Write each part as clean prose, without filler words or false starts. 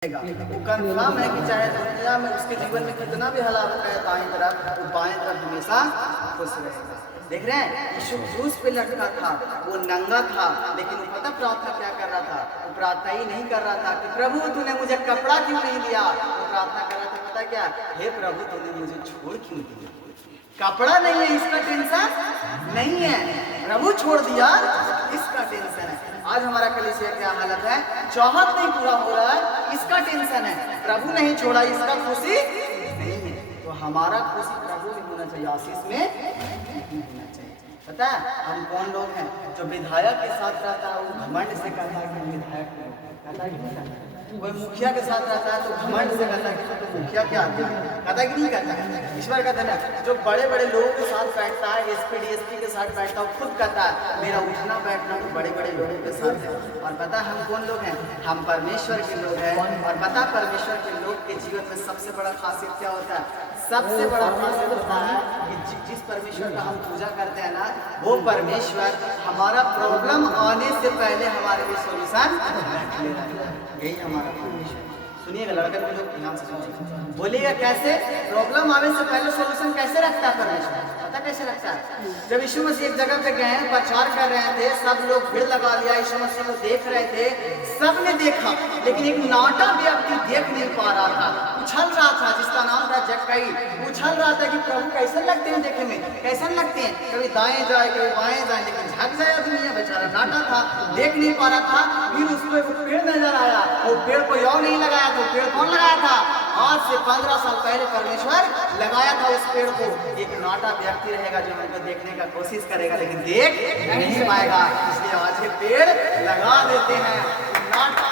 वो कंफर्म है कि चाहे दुनिया में उसके जीवन में कितना भी हालात है दाएं तरफ, वो बाएं तरफ हमेशा खुश रहेगा। देख रहे हैं, यीशु क्रूस पे लटका था, वो नंगा था, लेकिन वो पता प्रार्थना क्या कर रहा था? वो प्रार्थना ही नहीं कर रहा था कि प्रभु तूने मुझे कपड़ा क्यों नहीं दिया। वो प्रार्थना कर रहा था, पता क्या? हे प्रभु तूने मुझे छोड़ क्यों दिया? कपड़ा नहीं है इसका टेंशन नहीं है, प्रभु छोड़ दिया इसका टेंशन है। आज हमारा कलीसिया क्या हालत है? चाहत नहीं पूरा हो रहा है, इसका टेंशन है। प्रभु नहीं छोड़ा, इसका खुशी नहीं है। तो हमारा खुशी प्रभु में होना चाहिए, आशीष में नहीं होना चाहिए। पता है हम कौन लोग हैं? जो विधायक के साथ रहता है वो घमंड से कहता है कि विधायक कहता है कि नहीं कहता? कोई मुखिया के साथ रहता है तो घमंड से कहता है कि तो मुखिया क्या कहता है कि नहीं कहता है? ईश्वर कहता है ना, जो बड़े बड़े लोगों के साथ बैठता है, एसपी डीएसपी के साथ बैठता है, खुद कहता है मेरा उठना बैठना तो बड़े बड़े लोगों के साथ है। और पता है हम कौन लोग हैं? हम परमेश्वर के लोग हैं। और पता परमेश्वर के लोग के जीवन में सबसे बड़ा खासियत क्या होता है? सबसे बड़ा खासियत होता है कि जिस परमेश्वर का हम पूजा करते हैं ना, वो परमेश्वर हमारा प्रॉब्लम आने से पहले हमारे लिए सोल्यूशन रख लेता है। यही हमारा परमेश्वर। सुनिएगा लड़का के लोग ध्यान से सुनिए, बोलिएगा कैसे? प्रॉब्लम आने से पहले सोल्यूशन कैसे रखता है परमेश्वर? पता कैसे रखता है? जब यीशु मसीह एक जगह पे गए, प्रचार कर रहे थे, सब लोग भीड़ लगा लिया, यीशु मसीह को देख रहे थे, सबने देखा, लेकिन एक नाटा व्यक्ति देख नहीं पा रहा था, उछल रहा था, जिसका नाम था जक्कई। उछल रहा था कि प्रभु कैसे लगते हैं देखने में, कैसे लगते हैं, कभी दाएं जाए कभी बाएं जाए, लेकिन झक जाए दुनिया, बेचारा नाटा था, देख नहीं पा रहा था। फिर उसको एक पेड़ नजर आया, वो पेड़ कोई और नहीं लगाया था, पेड़ कौन लगाया था? आज से 15 साल पहले परमेश्वर लगाया था उस पेड़ को। एक नाटा व्यक्ति रहेगा जो हमको देखने का कोशिश करेगा, लेकिन देख नहीं पाएगा, इसलिए आज ये पेड़ लगा देते हैं। नाटा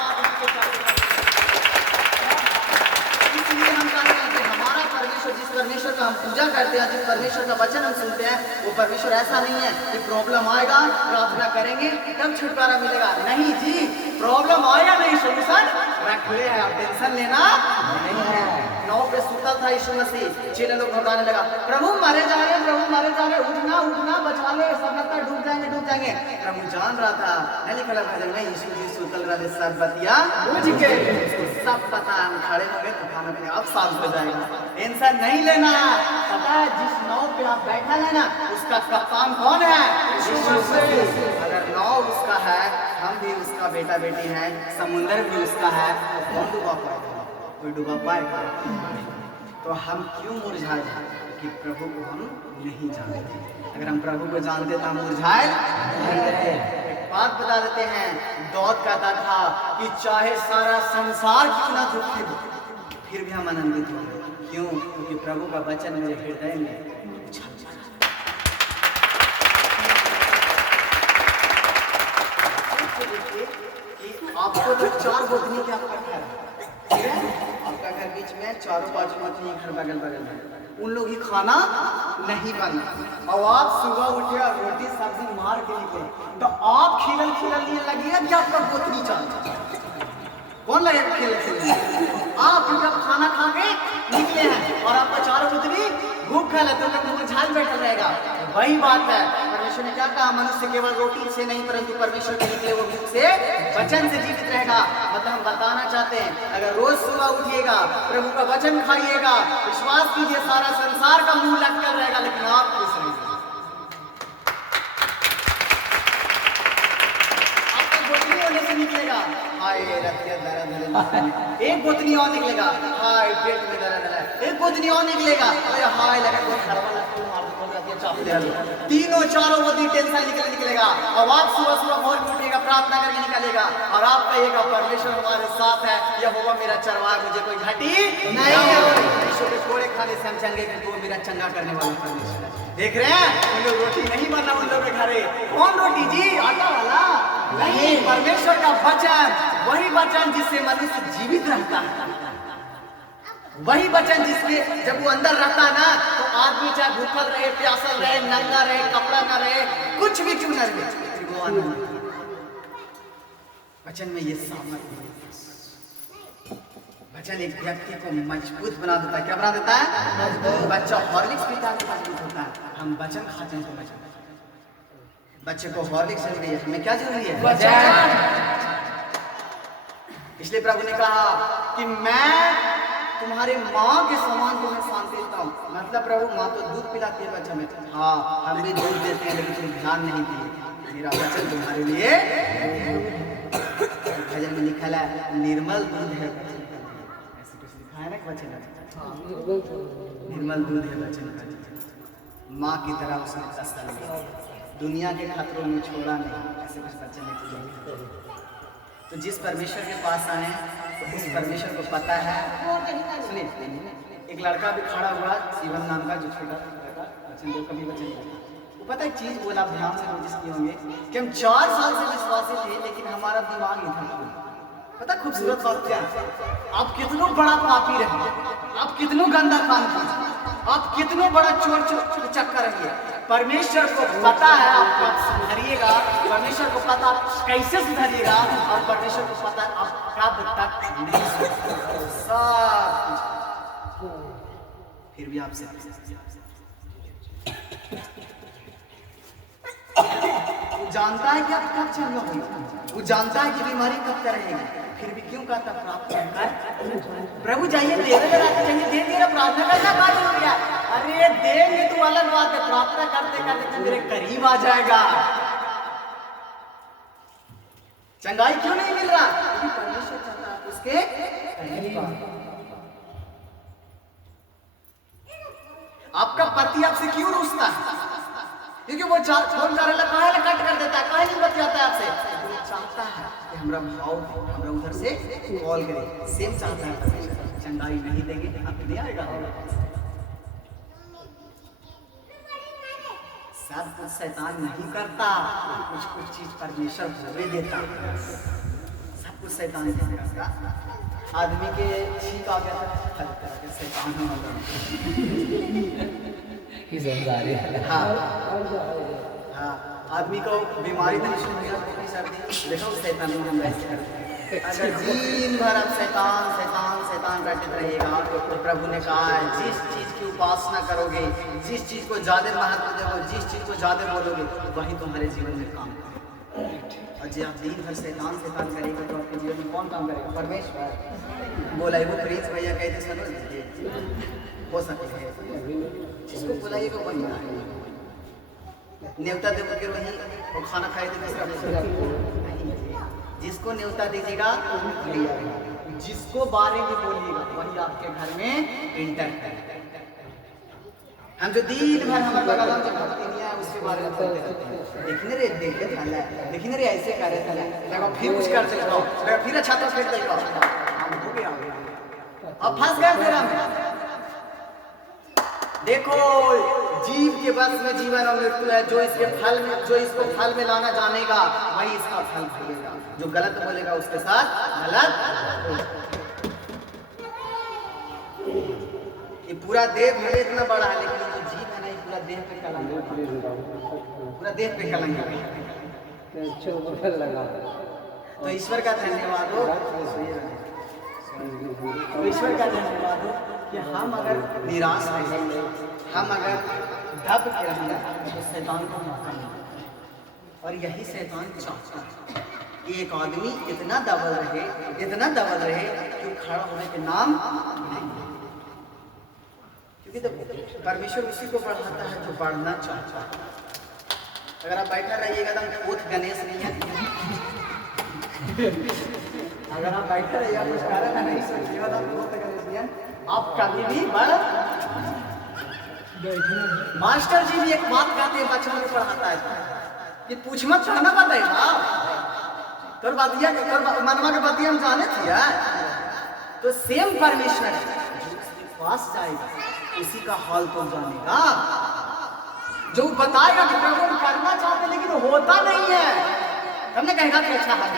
इसलिए हम कहते हैं कि हमारा परमेश्वर, जिस परमेश्वर का हम पूजा करते हैं, जिस परमेश्वर का वचन हम सुनते हैं, वो परमेश्वर ऐसा नहीं है कि प्रॉब्लम आएगा प्रार्थना करेंगे तब छुटकारा मिलेगा। नहीं जी, प्रॉब्लम आएगा नहीं, सोल्यूशन रख ले है, आप टेंशन लेना नहीं है। नाव पे सुतल था यीशु मसीह, चेले लोग घबराने लगा, प्रभु मारे जा रहे, प्रभु मारे जा रहे, उठना उठना बचा ले, सब लगता है डूब जाएंगे डूब जाएंगे। प्रभु जान रहा था, नहीं लिखा भजन में यीशु जी सुतल रहे सब बतिया बुझ के, सब पता हम खड़े हो गए तो खाना पीना अब साफ हो जाएगा, टेंशन नहीं लेना। पता है जिस नाव पे आप बैठा है ना, उसका कप्तान कौन है? यीशु मसीह। अगर नाव उसका है, हम भी उसका बेटा बेटी हैं, समुंदर भी उसका है, तो कौन डुबा पाएगा? कोई डुबा पाएगा? तो हम क्यों मुरझाए? कि प्रभु को हम नहीं जानते। अगर हम प्रभु को जानते तो हम मुरझाए नहीं रहते। एक बात बता देते हैं, दाऊद कहता था कि चाहे सारा संसार क्यों ना दुखी हो, फिर भी हम आनंदित होंगे। क्यों? क्योंकि प्रभु का वचन मेरे हृदय में आपको तो 4 गोतनी के आपका घर है, आपका घर बीच में, चारों बाजू में घर बगल बगल में, उन लोग ही खाना नहीं बना, और आप सुबह उठे और रोटी सब्जी मार के निकले, तो आप खिलल खिलल नहीं लगेगा कि आपका गोतनी चाहती? कौन लगेगा खिलल खिलल? आप जब खाना खा के निकले हैं और आपका चारों गोतनी भूख खा लेते हो तो झाल बैठा रहेगा। वही बात है, परमेश्वर ने क्या कहा? मनुष्य केवल रोटी से नहीं परंतु परमेश्वर के निकले वो मुख से वचन से जीवित रहेगा। मतलब हम बताना चाहते हैं, अगर रोज सुबह उठिएगा, प्रभु का वचन खाइएगा, विश्वास कीजिए सारा संसार का मुंह लटका रहेगा, लेकिन आप खुश रहिए। आपका गोतनी होने से निकलेगा, हाय रतिया दर्द है, एक गोतनी और निकलेगा, हाय पेट में दर्द है, एक गोतनी और निकलेगा, अरे हाय लगा तो खरवा लगती है, तीनों चारों गोतनी टेंशन निकलेगा। और आप सुबह सुबह भोर में उठिएगा, प्रार्थना करके निकलेगा, और आप कहिएगा परमेश्वर हमारे साथ है, यहोवा मेरा चरवाहा, मुझे कोई घटी नहीं है। परमेश्वर के थोड़े खाने से हम जानेंगे कि वो मेरा चंगा करने वाला परमेश्वर। देख रहे हैं, उन लोग रोटी नहीं बना उन लोग के घरे। कौन रोटी जी? आटा वाला नहीं, परमेश्वर का वचन, वही वचन जिससे मनुष्य जीवित रहता है, वही वचन जिसमें जब वो अंदर रहता है ना, तो आदमी चाहे भूखल रहे, प्यासल रहे, नंगा रहे, कपड़ा न रहे, कुछ भी क्यों न रहे, वो आनंद। वचन में ये सामर्थ्य है। वचन एक व्यक्ति को मजबूत बना देता है। क्या बना देता है? बच्चा हॉर्लिक्स पीता है मजबूत होता है, हम वचन खाते हैं तो बच्चे को हॉर्लिक्स मिल गई है, हमें क्या जरूरी है? वचन। इसलिए प्रभु ने कहा कि मैं तुम्हारे माँ के समान तुम्हें शांति देता हूँ। मतलब प्रभु माँ तो दूध पिलाती है बच्चा में, हाँ हम भी दूध देते हैं लेकिन तुम ध्यान नहीं दिए। मेरा वचन तुम्हारे लिए भजन में लिखा है निर्मल दूध है, ऐसे कुछ लिखा है ना वचन, निर्मल दूध है वचन का। माँ की तरह उसने तसल्ली दी, दुनिया के खतरों में छोड़ा नहीं, ऐसे कुछ वचन लिखे। तो जिस परमेश्वर के पास आए तो उस परमेश्वर को पता है। सुनिए, एक लड़का भी खड़ा हुआ शिवम नाम का, जो छोटा लड़का वचन देव कभी वचन देता, वो पता है चीज बोला, ध्यान से नोटिस किए होंगे कि हम 4 साल से विश्वासी थे लेकिन हमारा दिमाग इधर। पता खूबसूरत बात क्या है, आप कितनो बड़ा पापी रहे, आप कितनो गंदा काम कीजिए, आप कितनो बड़ा चोर चक्कर रहिए, परमेश्वर को पता है आप कब सुधरिएगा, परमेश्वर को पता आप कैसे सुधरिएगा, और परमेश्वर को पता आप कब तक नहीं सुधरिएगा। सब फिर भी आपसे वो जानता है कि आप कब चंगा होंगे, वो जानता है कि बीमारी कब तक रहेगी, फिर भी क्यों कहता प्राप्त कर। प्रभु जाइए लेने लगाते चाहिए, दे दिया, प्रार्थना करना काज हो गया। अरे देंगे तो अलग बात है, प्रार्थना करते करते मेरे करीब आ जाएगा। चंगाई क्यों नहीं मिल रहा, क्योंकि परमेश्वर चाहता है उसके करीब आ। आपका पति आपसे क्यों रूठता है, क्योंकि वो फोन कट कर देता है, काहे नहीं बतियाता है आपसे। वो चाहता है कि हमारा भाव हमारा उधर से कॉल करे, सेम चाहता है परमेश्वर। चंगाई नहीं देंगे आप नहीं आएगा। सब कुछ शैतान नहीं करता, कुछ कुछ चीज परमेश्वर भरे देता, सब कुछ शैतान नहीं करता। आदमी के छींक आ गया था, हर तरह के शैतान हाँ, आदमी को बीमारी नहीं शुरू हुई, देखो शैतान हम ऐसे करते। अगर दिन भर आप शैतान शैतान शैतान करते रहिएगा तो प्रभु ने कहा है जिस चीज की उपासना करोगे, जिस चीज को ज्यादा महत्व दोगे, जिस चीज को ज्यादा बोलोगे, वही तुम्हारे जीवन में काम करेगा। और जब आप दिन भर शैतान शैतान करेगा तो आपके जीवन में कौन काम करेगा, परमेश्वर। बोला वो प्रीत भैया कहते सुनो हो सकते हैं, जिसको बुलाइएगा वही आएगा। न्योता दे के वही और खाना खाए तो दूसरा, जिसको न्योता दीजिएगा जिसको बारे में बोलिएगा वही आपके घर में इंटर करेगा। हम जो दिन भर हमारे बगल में जो भक्ति नहीं है उसके बारे में बोलते रहते हैं, देखने रे देखे थाला, देखने रे ऐसे करे थाला, लगा फिर कुछ कर देगा, लगा फिर अच्छा तो फेंक देगा, हम हो गया अब फंस गए तेरा में। देखो जीव के बस में जीवन और मृत्यु है, जो इसके फल में, जो इसको फल में लाना जानेगा वही इसका फल भोगेगा, जो गलत बोलेगा उसके साथ गलत। ये पूरा देह भले इतना बड़ा है लेकिन जो जीव है ना ये पूरा देह पे कलंक, पूरा देह पे कलंक लगा। तो ईश्वर का धन्यवाद हो, तो ईश्वर का धन्यवाद हो कि हम अगर निराश रहेंगे, हम अगर दब के रहेंगे तो शैतान को मौका मिलेगा। और यही शैतान चाहता है कि एक आदमी इतना दबल रहे, इतना दबल रहे कि खड़ा होने के नाम नहीं, क्योंकि तो परमेश्वर उसी को बढ़ाता है जो बढ़ना चाहता है। अगर आप बैठा रहिएगा तो खुद गणेश नहीं है, अगर आप बैठे रहिएगा कुछ कारण नहीं सोचिएगा तो खुद गणेश नहीं है, आप कभी भी बढ़। मास्टर जी भी एक बात कहते हैं बच्चों में पढ़ाता है कि पूछ मत कहना बताएगा तो बतिया मनवा के बतिया हम जाने थे, तो सेम परमेश्वर पास जाएगा उसी का हाल तो जानेगा, जो बताएगा कि प्रभु हम करना चाहते लेकिन होता नहीं है, हमने कहेगा कि अच्छा हाल।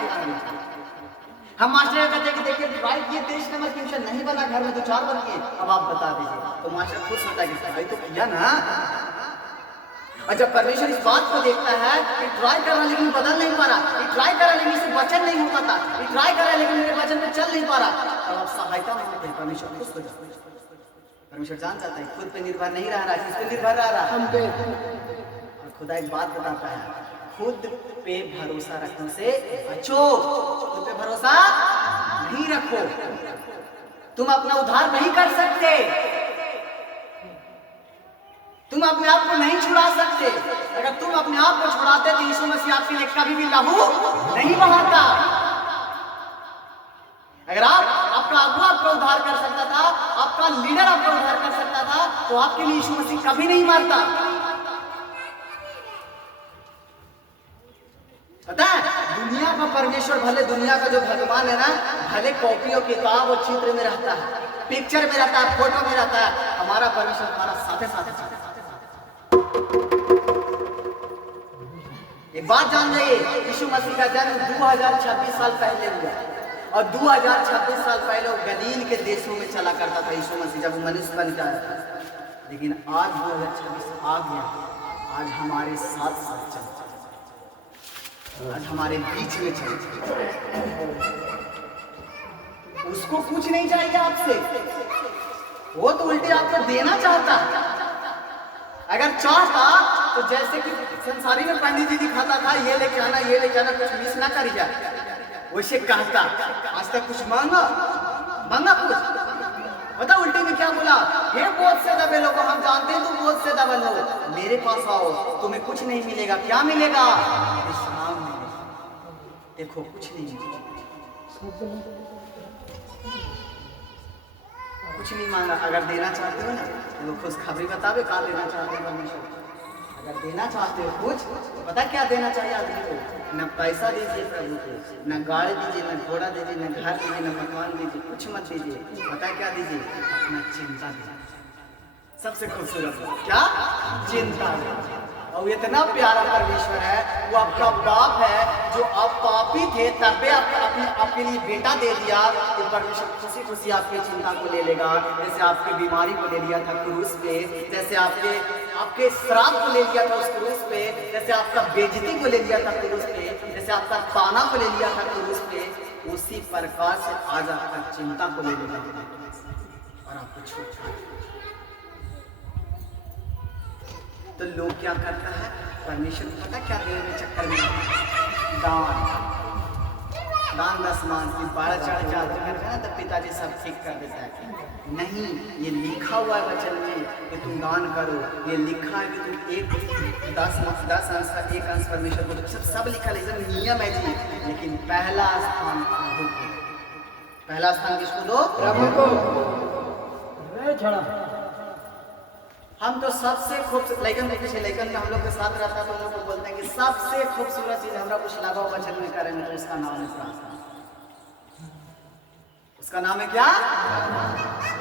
हम मास्टर कहते हैं कि देखिए ट्राई किए 23 नंबर ट्यूशन नहीं बना, घर में तो 4 बन गए, अब आप बता दीजिए। तो मास्टर खुद सोचता है कि भाई तो किया ना। और जब परमेश्वर इस बात को देखता है कि ट्राई कर रहा लेकिन बदल नहीं पा रहा, ट्राई कर रहा लेकिन इससे वचन नहीं हो पाता, ट्राई कर रहा लेकिन मेरे वचन पे चल नहीं पा रहा, तब आप सहायता मांगते हैं, परमेश्वर खुद हो जाता है। परमेश्वर जान जाता है खुद पे निर्भर नहीं रह रहा, किस पे निर्भर रह रहा हम पे। और खुदा एक बात बताता है, खुद पे भरोसा रखने से बचो, खुद पे भरोसा नहीं रखो। तुम अपना उद्धार नहीं कर सकते, तुम अपने आप को नहीं छुड़ा सकते। अगर तुम अपने आप को छुड़ाते तो यीशु मसीह आपके लिए कभी भी लहू नहीं बहाता। अगर आपका अगुआ आपका उद्धार कर सकता था, आपका लीडर आपका उद्धार कर सकता था, तो आपके लिए यीशु मसीह कभी नहीं मरता। पता है, दुनिया का परमेश्वर, भले दुनिया का जो भगवान है ना, भले कॉपी और किताब और चित्र में रहता है, पिक्चर में रहता है, फोटो में रहता है, हमारा परमेश्वर हमारा साथे साथे। एक बात जान जाइए, यीशु मसीह का जन्म 2026 साल पहले हुआ और 2026 साल पहले वो गलील के देशों में चला करता था यीशु मसीह, जब वो मनुष्य बन के आया था। लेकिन आज 2026 आ गया, आज हमारे साथ साथ चलता, आज हमारे बीच में चलता। उसको कुछ नहीं चाहिए आपसे, वो तो उल्टे आपको देना चाहता। अगर चाहता तो जैसे कि संसारी में पंडित जी दिखाता था, ये लेके आना, ये लेके आना, कुछ मिस ना कर जाए, वैसे कहता। आज तक कुछ मांगा कुछ पता उल्टे में क्या बोला, हे बोझ से दबे लोगों, हम जानते हैं तुम बोझ से दबे हो, मेरे पास आओ, तुम्हें कुछ नहीं मिलेगा। क्या मिलेगा? विश्राम मिलेगा। देखो कुछ नहीं मिलेगा, कुछ नहीं मांगा। अगर देना चाहते हो ना तो खुशखबरी बतावे, कहाँ देना चाहते हो परमेश्वर। अगर देना चाहते हो कुछ, पता क्या देना चाहिए आदमी को? न पैसा दीजिए प्रभु को, न गाड़ी दीजिए, न घोड़ा दीजिए, न घर दीजिए, न मकान दीजिए, कुछ मत दीजिए। पता क्या दीजिए? अपना चिंता दीजिए। सबसे खूबसूरत क्या? चिंता। और इतना प्यारा परमेश्वर है, वो आपका बाप है, जो आप पापी थे तब भी आपके लिए बेटा दे दिया। तो परमेश्वर खुशी खुशी आपकी चिंता को ले लेगा। जैसे आपकी बीमारी को ले लिया था क्रूस पे, जैसे आपके श्राप को ले लिया था उस क्रूस पे, जैसे आपका बेइज्जती को ले लिया था क्रूस पे, जैसे आपका ताना को ले लिया था क्रूस पे, उसी प्रकार से आज आपका चिंता को ले लेगा और आपको छोड़। तो लोग क्या करता है, परमेश्वर को पता क्या देने में चक्कर में, दान दसमान की 12 चढ़ जाते हैं तो पिताजी सब ठीक कर देता है। नहीं, ये लिखा हुआ है वचन में कि तुम दान करो, ये लिखा है कि तुम एक 10 अंश का 1 अंश परमेश्वर को, सब लिखा है, नियम है जी। लेकिन पहला स्थान प्रभु को, पहला स्थान किसको दो? प्रभु को। हम तो सबसे खूबसूरत लेकिन में हम लोग के साथ रहता है, तो हम लोग को बोलते हैं कि सबसे खूबसूरत चीज हमरा कुछ लगा वचन में करेंगे, तो उसका नाम है प्रार्थना। उसका नाम है क्या?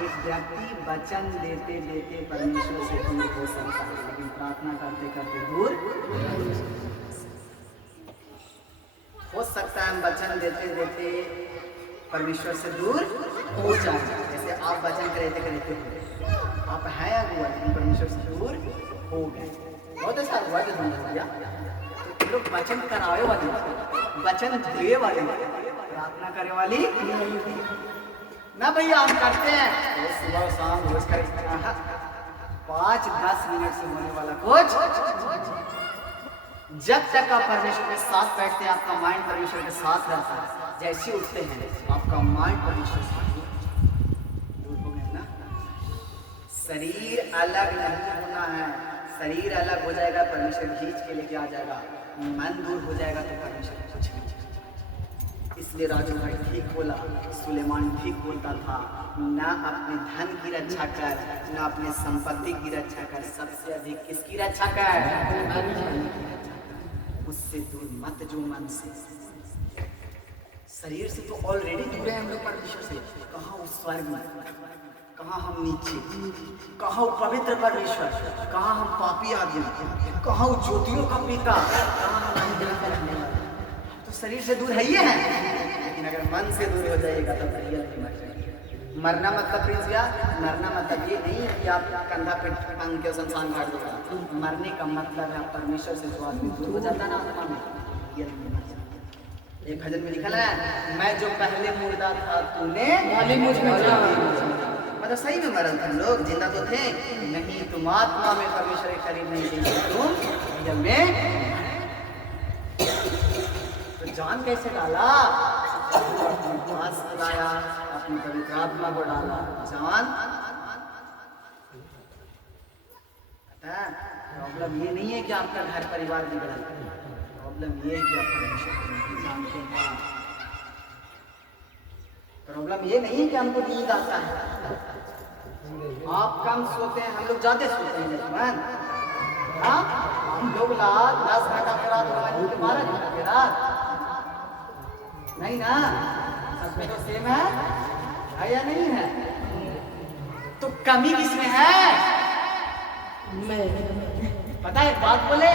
एक व्यक्ति वचन देते देते परमेश्वर से दूर हो सकता है, लेकिन प्रार्थना करते करते दूर हो सकता है। हम वचन देते देते परमेश्वर से दूर हो जाए। जैसे आप वचन करते करते आप हैं अगुआ, लेकिन परमेश्वर से दूर हो गए। बहुत ऐसा हुआ जो भैया, तो लोग वचन करावे वाले, वचन दे वाले, प्रार्थना करे वाली ना भैया। हम करते हैं तो सुबह शाम रोज करें, 5-10 मिनट से होने वाला कुछ। जब तक आप परमेश्वर के साथ बैठते हैं, आपका माइंड परमेश्वर के साथ रहता है। जैसे उठते हैं आपका माइंड परमेश्वर से दूर हो गया ना। शरीर अलग नहीं होना है, शरीर अलग हो जाएगा परमेश्वर खींच के लेके आ जाएगा। मन दूर हो जाएगा तो परमेश्वर कुछ नहीं। इसलिए राजू भाई ठीक बोला, सुलेमान ठीक बोलता था, ना अपने धन की रक्षा कर, ना अपने संपत्ति की रक्षा कर, सबसे अधिक किसकी रक्षा कर? उससे दूर मत जो मन से। शरीर से तो ऑलरेडी दूर है हम लोग परमेश्वर से। कहाँ उस स्वर्ग में, कहाँ हम नीचे, कहाँ वो पवित्र परमेश्वर, कहाँ हम पापी आदमी, कहाँ वो ज्योतियों का पिता, कहाँ हम तो शरीर से दूर है ही है। लेकिन अगर मन से दूर हो जाएगा तो रियल में मर जाएगा। मरना मतलब प्रिंस भैया, मरना मतलब ये नहीं है कि आप कंधा पे टांग के शमशान घाट देगा। मरने का मतलब है परमेश्वर से जो आदमी दूर हो जाता है ना आत्मा में, रियल में मर जाता। एक भजन में लिखा है, मैं जो पहले मुर्दा था तूने मतलब सही में मरल थे लोग, जिंदा तो थे नहीं। तुम आत्मा में परमेश्वर के करीब नहीं थे, तुम रियल में। तो जान कैसे डाला? पास लाया, अपनी पवित्र आत्मा को डाला। जवान प्रॉब्लम ये नहीं है कि आपका घर परिवार बिगड़ा, प्रॉब्लम ये है कि आप परमेश्वर को नहीं जानते हैं। प्रॉब्लम ये नहीं है कि हमको नींद आता है, आप कम सोते हैं, हम लोग ज्यादा सोते हैं। जजमान हाँ, हम लोग रात 10 घंटा के रात 12 घंटा के रात नहीं ना, सब में तो सेम है या नहीं है? तो कमी किसमें है? पता है, बात बोले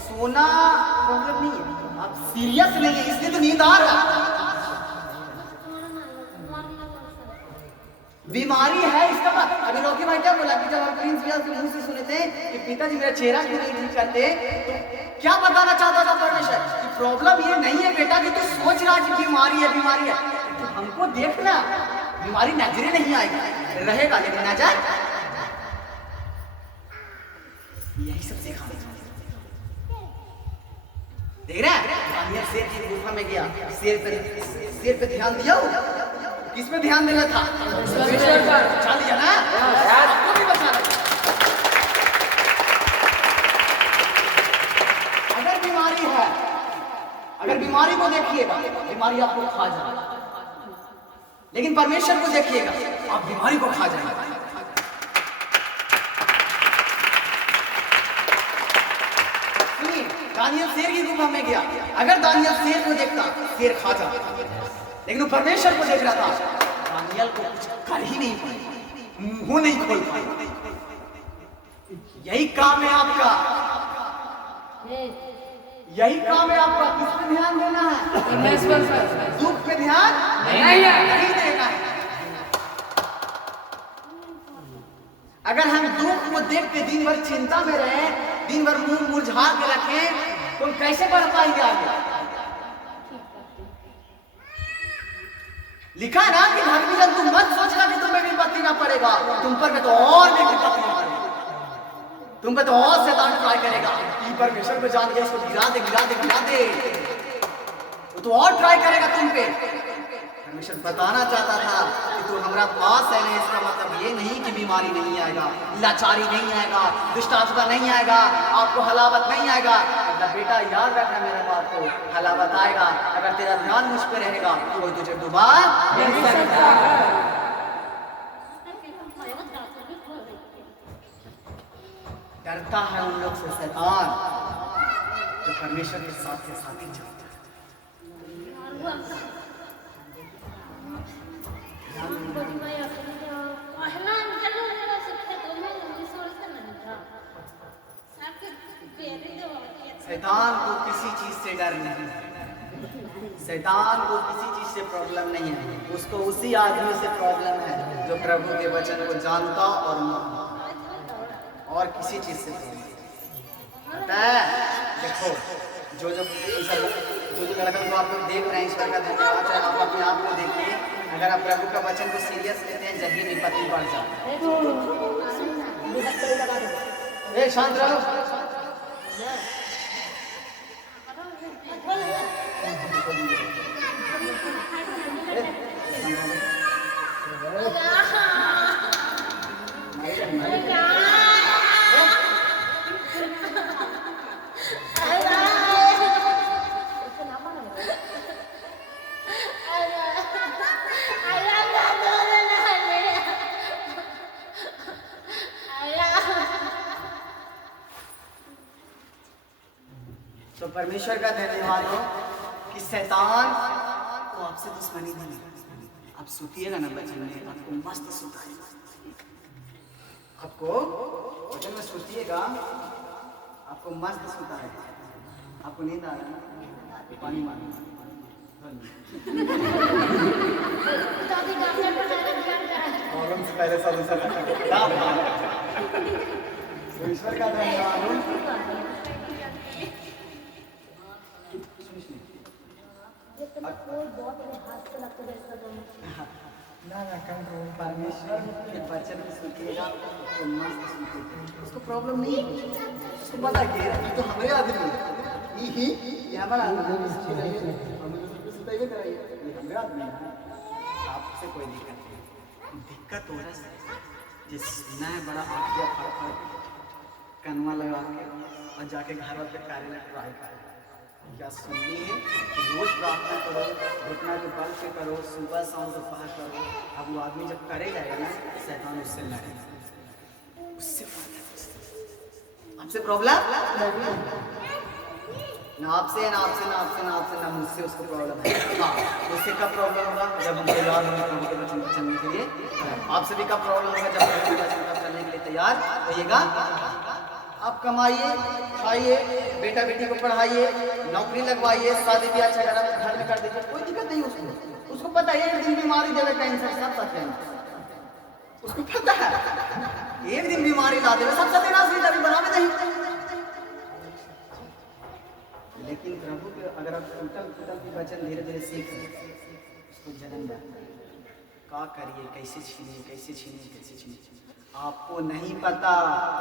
सोना प्रॉब्लम नहीं है, आप सीरियस नहीं है इसलिए तो नींद आ रहा है। बीमारी है इसका बात। अभी रॉकी भाई क्या बोला कि जब हम प्रिंस भैया के मुंह से सुने थे कि पिताजी मेरा चेहरा क्यों नहीं ठीक करते, तो क्या बताना चाहता था परमेश्वर कि प्रॉब्लम ये नहीं है बेटा कि तू सोच रहा कि बीमारी है, बीमारी है, तो हमको देखना, बीमारी नजरे नहीं आएगी, रहेगा लेकिन ना जाए। यही सब सिखाना देख रहे हैं। दानियल शेर की गुफा में गया, शेर पे ध्यान दिया, किस पे ध्यान देना था? बचा लिया ना, आपको भी बचा लिया। अगर बीमारी है, अगर बीमारी को देखिएगा, बीमारी आपको खा जाएगा, लेकिन परमेश्वर को देखिएगा, आप बीमारी को खा जाएगा। दानियल शेर की गुफा में गया, अगर दानियल शेर को देखता, शेर खा जाता, लेकिन वो परमेश्वर को देख रहा था, दानियल को कुछ कर ही नहीं पाए, मुंह नहीं खोल पाए। यही काम है आपका, यही काम है आपका। किस पे ध्यान देना है? दुख पे ध्यान नहीं देना है। अगर हम दुख को देख के दिन भर चिंता में रहे, दिन भर मुंह मुरझा के रखें, तो हम कैसे बढ़ पाएंगे आगे? लिखा है ना कि धर्मी जन तुम मत सोचना कि तुम्हें विपत्ति ना पड़ेगा, तुम पर में तो और भी विपत्ति ना पड़ेगा, तुम पे तो और शैतान ट्राई करेगा कि परमेश्वर को जान के इसको गिरा दे, गिरा दे, गिरा दे, वो तो और ट्राई करेगा तुम पे। परमेश्वर बताना चाहता था कि तू हमारा पास है ना, इसका मतलब ये नहीं कि बीमारी नहीं आएगा, लाचारी नहीं आएगा, दुष्ट आत्मा नहीं आएगा, आपको हलावत नहीं आएगा। मतलब बेटा याद रखना मेरा बात को, हलावत आएगा अगर तेरा ध्यान मुझ पे रहेगा, कोई तुझे डुबा नहीं सकता। डरता है उन लोग से शैतान जो परमेश्वर के साथ ही चलता है। शैतान को किसी चीज से डर नहीं है, शैतान को किसी चीज से प्रॉब्लम नहीं है, उसको उसी आदमी से प्रॉब्लम है जो प्रभु के वचन को जानता और किसी चीज से पता है। देखो जो लड़का को आप लोग देख रहे हैं, ईश्वर का धन्यवाद है। आप अपने आप को देखिए, अगर आप प्रभु का वचन को सीरियस लेते हैं, जल्दी विपत्ति बढ़ जाता है। शांत रहो। तो परमेश्वर का धन्यवाद हो कि शैतान को आपसे दुश्मनी नहीं है। आप सुतिएगा ना बचन में, आपको मस्त सुताएगा, आपको बचन में सुतिएगा, आपको मस्त सुताएगा। आपको नींद आ रहा है ना, पानी मांगो। प्रॉब्लम से पहले सॉल्यूशन ईश्वर का धन्यवाद हो। परमेश्वर के वचन में सुनिएगा तो मस्त सुनिएगा, उसको प्रॉब्लम नहीं है, उसको पता है कि तो हमारे आदमी है, ये हमारा आदमी है, ये हमारे आदमी है। आप आपसे कोई दिक्कत नहीं। दिक्कत हो रहा है जिस सुनना है बड़ा आखिया फड़ कनवा लगा के और जाके घर पे कार्य ट्राई कर क्या सुननी है। रोज प्रार्थना करो, घुटना के बल से करो, सुबह शाम दोपहर करो। अब वो आदमी जब करे जाएगा ना, शैतान उससे लड़ेगा, उससे आपसे प्रॉब्लम ना आपसे ना आपसे ना आपसे ना आपसे ना मुझसे उसको प्रॉब्लम है। हाँ, उससे कब प्रॉब्लम होगा जब हम तैयार होंगे प्रभु के वचन पर चलने के लिए। आपसे भी कब प्रॉब्लम होगा जब प्रभु के वचन पर चलने के लिए तैयार होइएगा। आप कमाइए, खाइए, बेटा बेटी को पढ़ाइए, नौकरी लगवाइए, शादी ब्याह अच्छा घर में कर दीजिए, कोई दिक्कत नहीं उसको। उसको पता है एक दिन बीमारी देवे कैंसर सब सत्य, उसको पता है एक दिन बीमारी ला देवे सब सत्यानाश भी तभी बनावे नहीं। लेकिन प्रभु के अगर आप टूटल की वचन धीरे धीरे सीख उसको जन्म दें, क्या करिए, कैसे छीनिए। आपको नहीं पता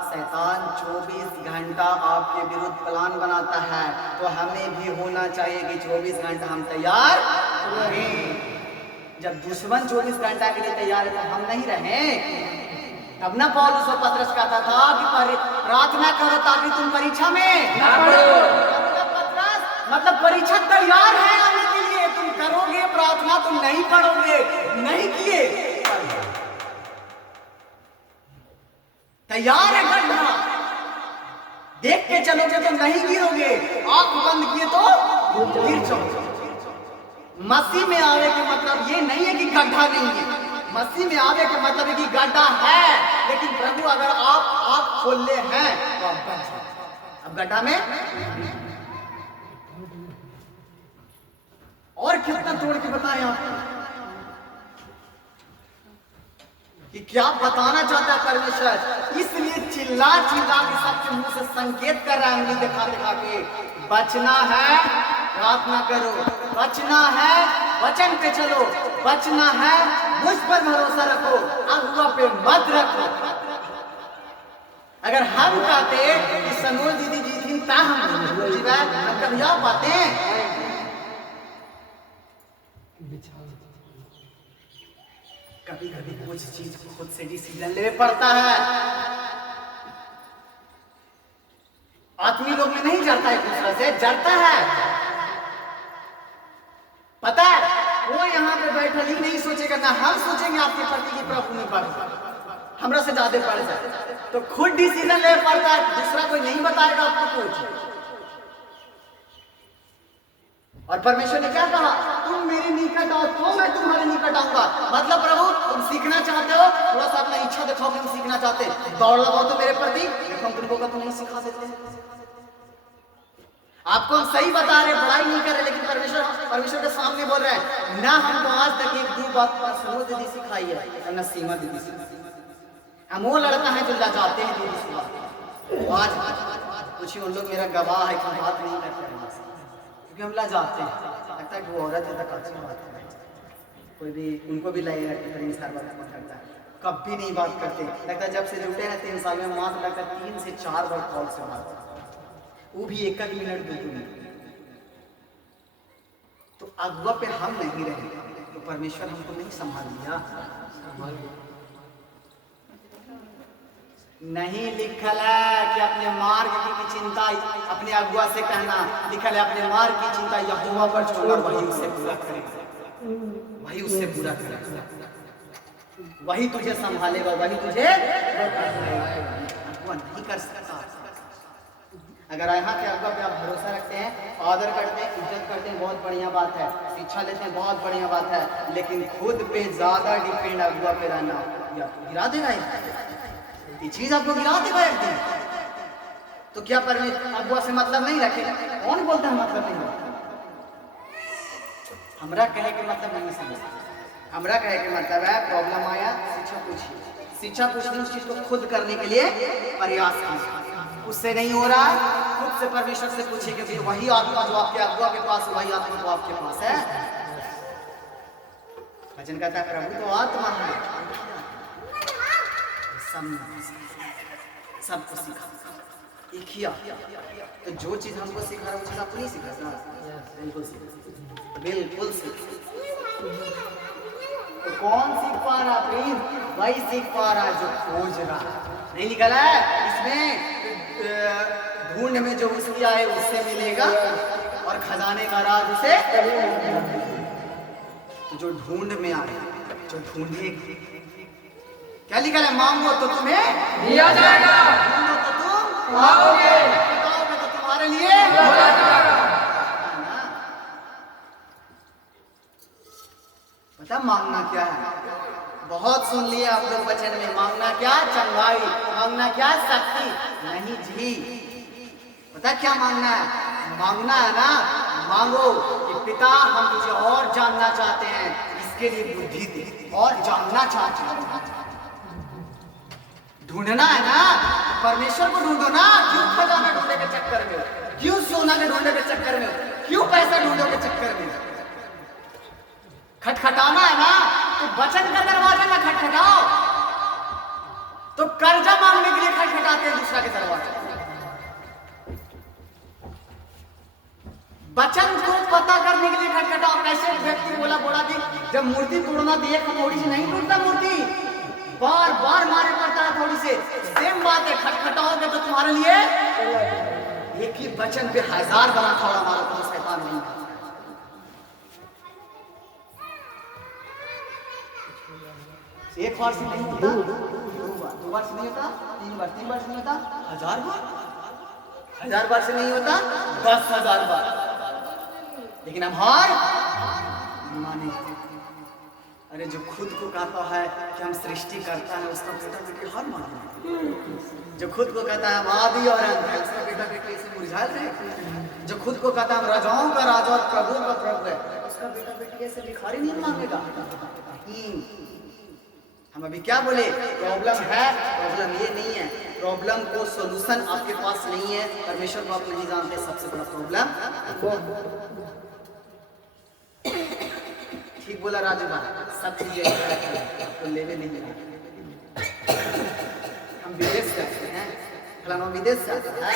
शैतान 24 घंटा आपके विरुद्ध प्लान बनाता है, तो हमें भी होना चाहिए कि 24 घंटा हम तैयार रहें। जब दुश्मन 24 घंटा के लिए तैयार है तो हम नहीं रहें। तब ना पौलुस और पतरस कहता था कि प्रार्थना करो ताकि तुम परीक्षा में ना पड़ो। मतलब परीक्षा तैयार है आने के लिए, तुम करोगे प्रार्थना, तुम नहीं पढ़ोगे, नहीं किए तैयार है गड्ढा, देख के चलोगे तो नहीं गिरोगे, आंख बंद किए तो गिर जाओगे। मसीह में आवे के मतलब ये नहीं है कि गड्ढा नहीं है, मसीह में आवे के मतलब है कि गड्ढा है, लेकिन प्रभु अगर आप आंख खोल ले हैं तो आप बच जाओ। अब गड्ढा में और कितना तोड़ के बताएं आपको कि क्या बताना चाहता है परमेश्वर। इसलिए चिल्ला के सबके मुंह से संकेत कर रहा है, उंगली दिखा के बचना है, प्रार्थना करो, बचना है, वचन पे चलो, बचना है, मुझ पर भरोसा रखो, अगुआ पे मत रखो। अगर हम कहते कि सनोल दीदी जी थी ता हम कभी आ पाते हैं। कभी कभी कुछ चीज खुद से डिसीजन लेना पड़ता है। आदमी लोग में नहीं जड़ता, एक दूसरे से जड़ता है। पता है वो यहाँ पे बैठा ही नहीं सोचेगा, ना हम सोचेंगे आपके प्रति की प्रभु में बढ़ हमरा से ज्यादा बढ़ जाए, तो खुद डिसीजन लेना पड़ता है, दूसरा कोई नहीं बताएगा आपको कुछ। और परमेश्वर ने क्या कहा, तुम मेरे निकट आओ तो मैं तुम्हारे निकट आऊंगा। मतलब प्रभु तुम सीखना चाहते हो, थोड़ा सा अपना इच्छा दिखाओ कि हम सीखना चाहते हैं, दौड़ लगाओ तो मेरे प्रति, देखो हम तुमको तो नहीं सिखा देते। आपको हम सही बता रहे, बड़ाई नहीं कर रहे, लेकिन परमेश्वर के सामने बोल रहे हैं ना हमको आज तक एक दो बात सनोज दीदी सिखाई है और ना सीमा दीदी सिखाई। हम वो लड़का है जो जाते हैं दीदी से आज कुछ उन लोग मेरा गवाह है कि बात नहीं करते क्योंकि हम ला जाते हैं, लगता है कि वो औरत है तक अच्छी बात है, कोई भी उनको भी लगेगा कि प्रिंस हर बात करता है, कभी नहीं बात करते। लगता है जब से जुटे हैं 3 साल में मात्र लगता है 3 से 4 बार कॉल से बात, वो भी 1 मिनट 2 मिनट। तो अगुआ पे हम नहीं रहे तो परमेश्वर हमको नहीं संभाल लिया। नहीं लिखल है कि अपने मार्ग की चिंता अपने अगुआ से कहना, लिखल है अपने मार्ग की चिंता यहोवा पर छोड़ना, वही उससे पूरा करेगा, वही उससे पूरा करेगा, वही तुझे संभालेगा, वही तुझे अगुआ नहीं कर सकता। अगर यहाँ के अगुआ पे आप भरोसा रखते हैं, आदर करते हैं, इज्जत करते हैं, बहुत बढ़िया बात है, शिक्षा लेते हैं, बहुत बढ़िया बात है, लेकिन खुद पे ज्यादा डिपेंड अगुआ पे रहना गिरा देगा, ये चीज आपको गिरा देगा एक दिन। तो क्या परमेश्वर अगुआ से मतलब नहीं रखेगा? कौन बोलता है मतलब नहीं रखेगा? हमरा कहे के मतलब नहीं समझ, हमरा कहे के मतलब है प्रॉब्लम आया शिक्षा पूछिए, शिक्षा पूछनी उस चीज को खुद करने के लिए प्रयास कीजिए, उससे नहीं हो रहा खुद से परमेश्वर से पूछिए, क्योंकि वही आत्मा जो आपके अगुआ के पास है वही आत्मा तो आपके पास है। वचन कहता है प्रभु तो आत्मा है, सबको सिखा एक ही तो जो चीज हमको सिखा रहा है वो चीज आपको नहीं सिखा, बिल्कुल सीख तो कौन सीख पा रहा प्लीज? वही सीख पा रहा जो खोज रहा। नहीं निकला है इसमें, ढूंढ में जो उसकी आए उससे मिलेगा और खजाने का राज उसे। तो जो ढूंढ में आए, जो ढूंढे, क्या लिखा है? मांगो तो तुम्हें दिया जाएगा, ढूंढो तो तुम पाओगे, बताओगे तो तुम्हारे लिए हो जाएगा। पता मांगना क्या है? बहुत सुन लिया आप लोग वचन में। मांगना क्या? चंगाई। मांगना क्या? शक्ति। नहीं जी, पता क्या मांगना है? मांगना है ना, मांगो कि पिता हम तुझे और जानना चाहते हैं, इसके लिए बुद्धि दे, और जानना चाहते हैं। ढूंढना है ना, परमेश्वर को ढूंढो ना। क्यों खजाना ढूंढने के चक्कर में? क्यों सोना के ढूंढने के चक्कर में? क्यों पैसा ढूंढने के चक्कर में? खटखटाना है ना, तो वचन का दरवाजा ना खटखटाओ। तो कर्जा मांगने के लिए खटखटाते हैं दूसरा के दरवाजा। वचन को पता करने के लिए खटखटाओ। कैसे व्यक्ति बोला बोला कि जब मूर्ति तोड़ना तो एक थोड़ी से नहीं टूटता मूर्ति, बार बार मारे पड़ता है थोड़ी से। सेम बात है, खटखटाओगे तो तुम्हारे लिए एक ही वचन पे 1000 बना खड़ा हमारा कोई शैतान नहीं है। एक बार से नहीं होता, दो बार से नहीं होता, 3 बार, 3 बार से नहीं होता, 1000 बार, 1000 बार से नहीं होता, 10,000 बार। लेकिन हम हार माने। अरे जो खुद को कहता है कि हम सृष्टि करता है, उसका बेटा बेटी हार माने। जो खुद को कहता है हम आदि और अंत है, उसका बेटा बेटी इसे मुरझा रहे। जो खुद को कहता है हम राजाओं का राजा और प्रभु का प्रभु है, उसका बेटा बेटी ऐसे भिखारी नहीं मांगेगा। हम अभी क्या बोले? प्रॉब्लम है, प्रॉब्लम ये नहीं है। प्रॉब्लम को सॉल्यूशन आपके पास नहीं है, परमेश्वर को आप नहीं जानते। सबसे बड़ा प्रॉब्लम, ठीक बोला राजू भाई, सब चीजें तो लेवे नहीं मिला। हम विदेश से आते हैं, फलाना विदेश से आता है,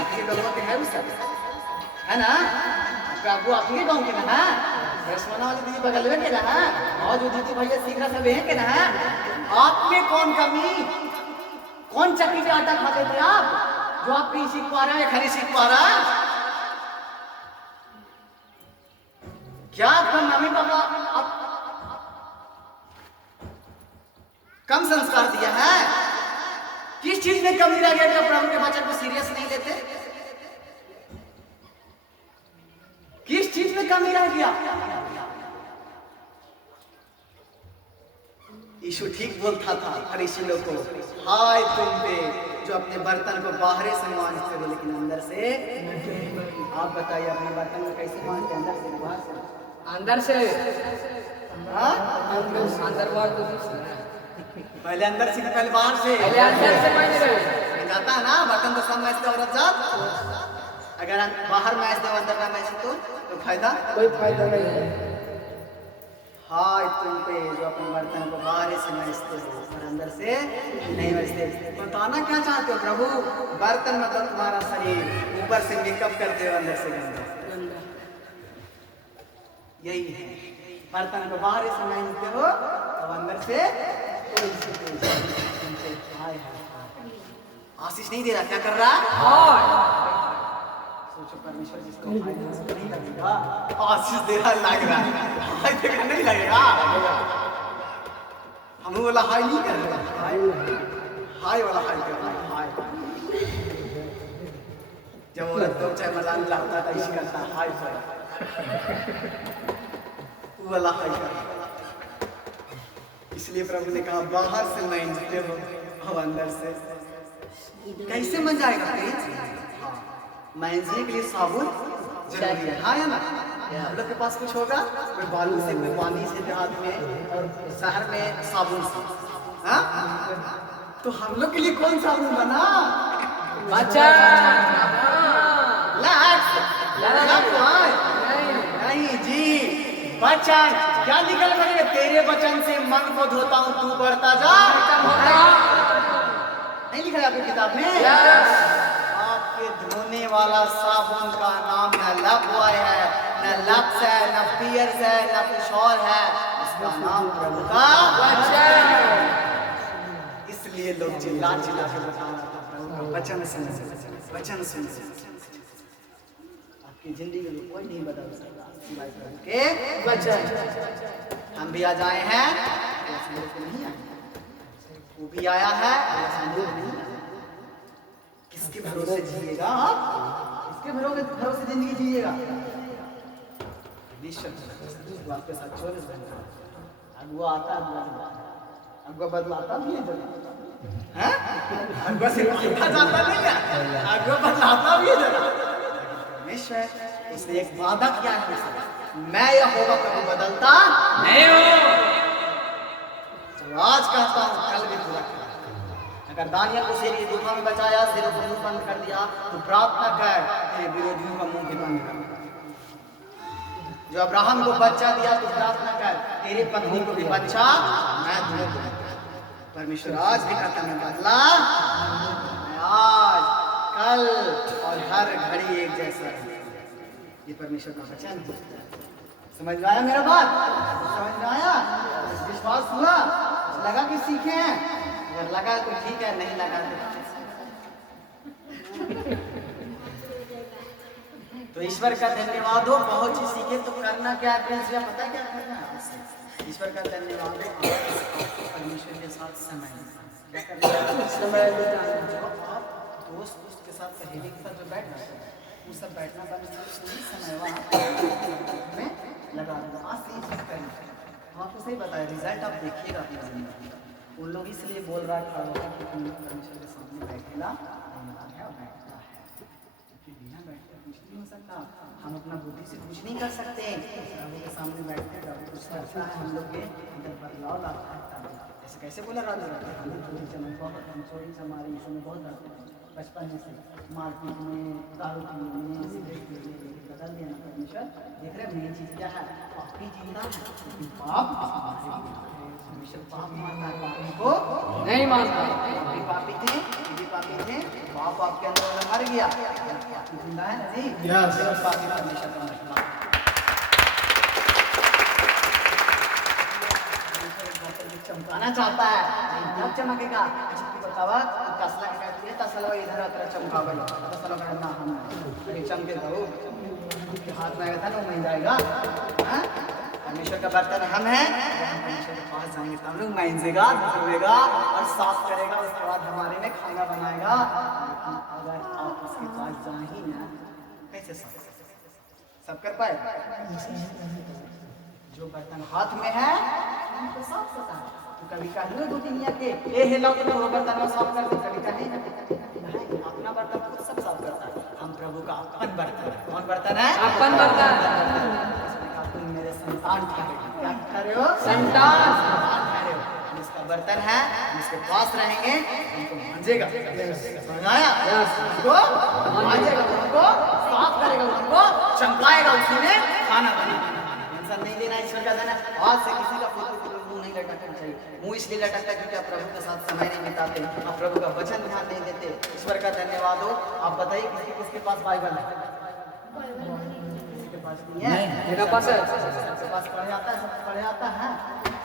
आपके गाँव के है वो सब, है ना? आपको आपके गाँव के ना है, रसमना वाली दीदी बगल में के ना है, और जो दीदी भैया सीखना सब है के ना है। आप में कौन कमी? कौन चक्की पे आटा खाते थे आप, जो आप नहीं सीख पा रहे हैं, खरी सीख पा रहा है? क्या आपका मम्मी पापा आप कम संस्कार दिया है? किस चीज में कमी रह गया कि प्रभु के वचन को सीरियस नहीं लेते? किस चीज में कमी रह गया? यीशु ठीक बोलता था फरीसी लोग को, हाय तुम पे जो अपने बर्तन को बाहर से मांजते हो लेकिन अंदर से। आप बताइए अपने बर्तन को कैसे मांजते? अंदर से, बाहर से? अंदर से, हाँ? अंदर बाहर तो पहले अंदर से, पहले बाहर से। पहले अंदर से मांज रहे जाता है ना, बर्तन तो सब मैचते औरत जात। अगर बाहर मैच दे अंदर ना मैच तो फायदा, कोई फायदा नहीं है। हाय तुम पे जो अपने बर्तन को बाहर से मैचते हो और अंदर से नहीं मैचते। बताना क्या चाहते हो प्रभु? बर्तन मतलब तुम्हारा शरीर, ऊपर से मेकअप करते हो, अंदर से गंदा। यही है, बर्तन को बाहर से मैचते हो और अंदर से आशीष नहीं दे रहा। क्या कर रहा है? सोचो परमेश्वर जिसको नहीं लगेगा, आशीष दे रहा लग रहा है, देखा नहीं लगेगा। हम बोला हाई नहीं कर रहे, हाई वाला हाई कर रहा है, हाई। जब औरत को चाहे मजाक लगता था इसी करता हाई वो वाला हाई कर। इसलिए प्रभु ने कहा बाहर से मैंजते हो और अंदर से। कैसे मन जाएगा मैंजने के लिए साबुन जरूरी है, हाँ या ना? हम लोग के पास कुछ होगा, कोई बालू से, कोई पानी से देहात में, और शहर में साबुन से, हाँ? तो हम लोग के लिए कौन साबुन बना? नहीं जी, वचन। क्या निकल पड़ेगा? तेरे वचन से मन को धोता हूँ, तू बढ़ता जा। नहीं लिखा है आपकी किताब में? आपके धोने वाला साबुन का नाम न लव बॉय है, न लक्स है, न पियर्स है, न कुछ और है। आपका नाम प्रभु का इसलिए लोग चिल्ला चिल्ला के बता रहा था प्रभु का वचन सुन वचन सुन। आपकी जिंदगी में कोई नहीं बदल सकता सिवाय प्रभु के वचन। हम भी आ जाए हैं नहीं आए, वो भी आया है नहीं। किसके भरोसे जिएगा आप? किसके भरोसे जिंदगी जिएगा? आपके साथ 24 घंटा अगुआ आता अगुआ बदलाता भी है जरा, अगुआ सिर्फ आता जाता नहीं है, अगुआ बदलाता भी है जरा। परमेश्वर उसने एक वादा किया है, मैं यहोवा कभी बदलता नहीं हूँ। तो आज कहता हूँ कल भी पूरा कर। अगर दानियल को शेर की गुफा में बचाया, सिरों को मुंह बंद कर दिया, तो प्रार्थना कर तेरे विरोधियों का मुंह भी बंद कर। जो अब्राहम को बच्चा दिया तो प्रार्थना कर तेरी पत्नी को भी बच्चा मैं दूंगा। परमेश्वर आज भी कहता मैं बदला, मैं आज कल और हर घड़ी एक जैसा है। ये परमेश्वर का वचन है। समझ में आया मेरा बात? समझ में आया? विश्वास हुआ? लगा कि सीखे हैं? अगर लगा तो ठीक है, नहीं लगा तो ईश्वर का धन्यवाद हो। बहुत चीज सीखे तो करना क्या है? पता क्या करना है? ईश्वर का धन्यवाद हो, परमेश्वर के साथ समय दोस्त के साथ सहेली के साथ जो बैठ रहे हैं वो सब बैठना बंद समय वहाँ लगा आज से ये चीज करें। आपको सही बताया, रिजल्ट आप देखिएगा अपनी जिंदगी। उन लोग इसलिए बोल रहा था कि तुम लोग परमेश्वर के सामने बैठेला बैठता है, क्योंकि बिना बैठे कुछ नहीं हो सकता। हम अपना बुद्धि से कुछ नहीं कर सकते। प्रभु के सामने बैठते प्रभु कुछ करता है, हम लोग के अंदर बदलाव लाता है। ऐसे कैसे बोला राजा चोरी चमारी इसमें बहुत डरते हैं बचपन में से, मारपीट में, दारू पीने में, सिगरेट पीने में बदल दिया ना परमेश्वर। देख रहे मेन चीज क्या है? पापी जिंदा है लेकिन पाप परमेश्वर पाप मानता है, पापी को नहीं मानता। पापी थे, ये पापी थे, पाप आपके अंदर मर गया, पापी जिंदा है नहीं? पापी परमेश्वर का मतलब चमकाना चाहता है, कब चमकेगा? बतावा तसला के कहती है, तसला इधर उधर चमकावे, तसला करना हम अभी चमके दो हाथ में आएगा ना नहीं जाएगा। परमेश्वर का बर्तन हम हैं, परमेश्वर के पास जाएंगे तब लोग मांजेगा, धोएगा और साफ करेगा, उसके बाद हमारे में खाना बनाएगा। अगर आप उसके पास जाए ही ना, कैसे सब कर पाए? जो बर्तन हाथ में है तो साफ करता है। तो कभी कहिए दो दुनिया के ए हेला के तो बर्तन साफ कर दे, कभी कहीं नहीं, अपना बर्तन खुद सब साफ करता है। हम प्रभु का अपन बर्तन है। कौन बर्तन है? अपन बर्तन। तुम मेरे संतान ठहरे। क्या ठहरे हो? संतान ठहरे हो। हम इसका बर्तन है, हम इसके पास रहेंगे, हमको मांजेगा। समझ आया? हमको मांजेगा, हमको साफ करेगा, हमको चमकाएगा, उसी में खाना बनाएगा। नहीं देना ईश्वर का देना। आज से किसी का मुंह नहीं लटकना चाहिए। मुंह इसलिए लटकता है क्योंकि आप प्रभु के साथ समय नहीं बिताते, आप प्रभु का वचन ध्यान नहीं देते। ईश्वर का धन्यवाद हो। आप बताइए किसके पास बाइबल है? किसी के पास नहीं है? मेरे पास है। सबके पास पढ़े आता है, सब पढ़े आता है।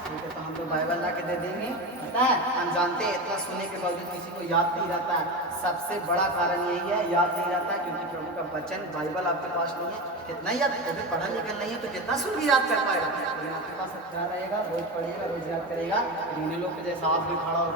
ठीक है, तो हम लोग बाइबल ला के दे देंगे। पता है हम जानते हैं इतना सुनने के बावजूद किसी को याद नहीं रहता है। सबसे बड़ा कारण यही है, याद नहीं रहता है क्योंकि प्रभु का वचन बाइबल आपके पास नहीं है। कितना याद, कभी पढ़ा लिखा नहीं है तो कितना सुन के याद कर पाएगा? लेकिन आपके पास अच्छा रहेगा, रोज पढ़ेगा, रोज याद करेगा। इन्हीं लोग के जैसा आप भी खड़ा होगा।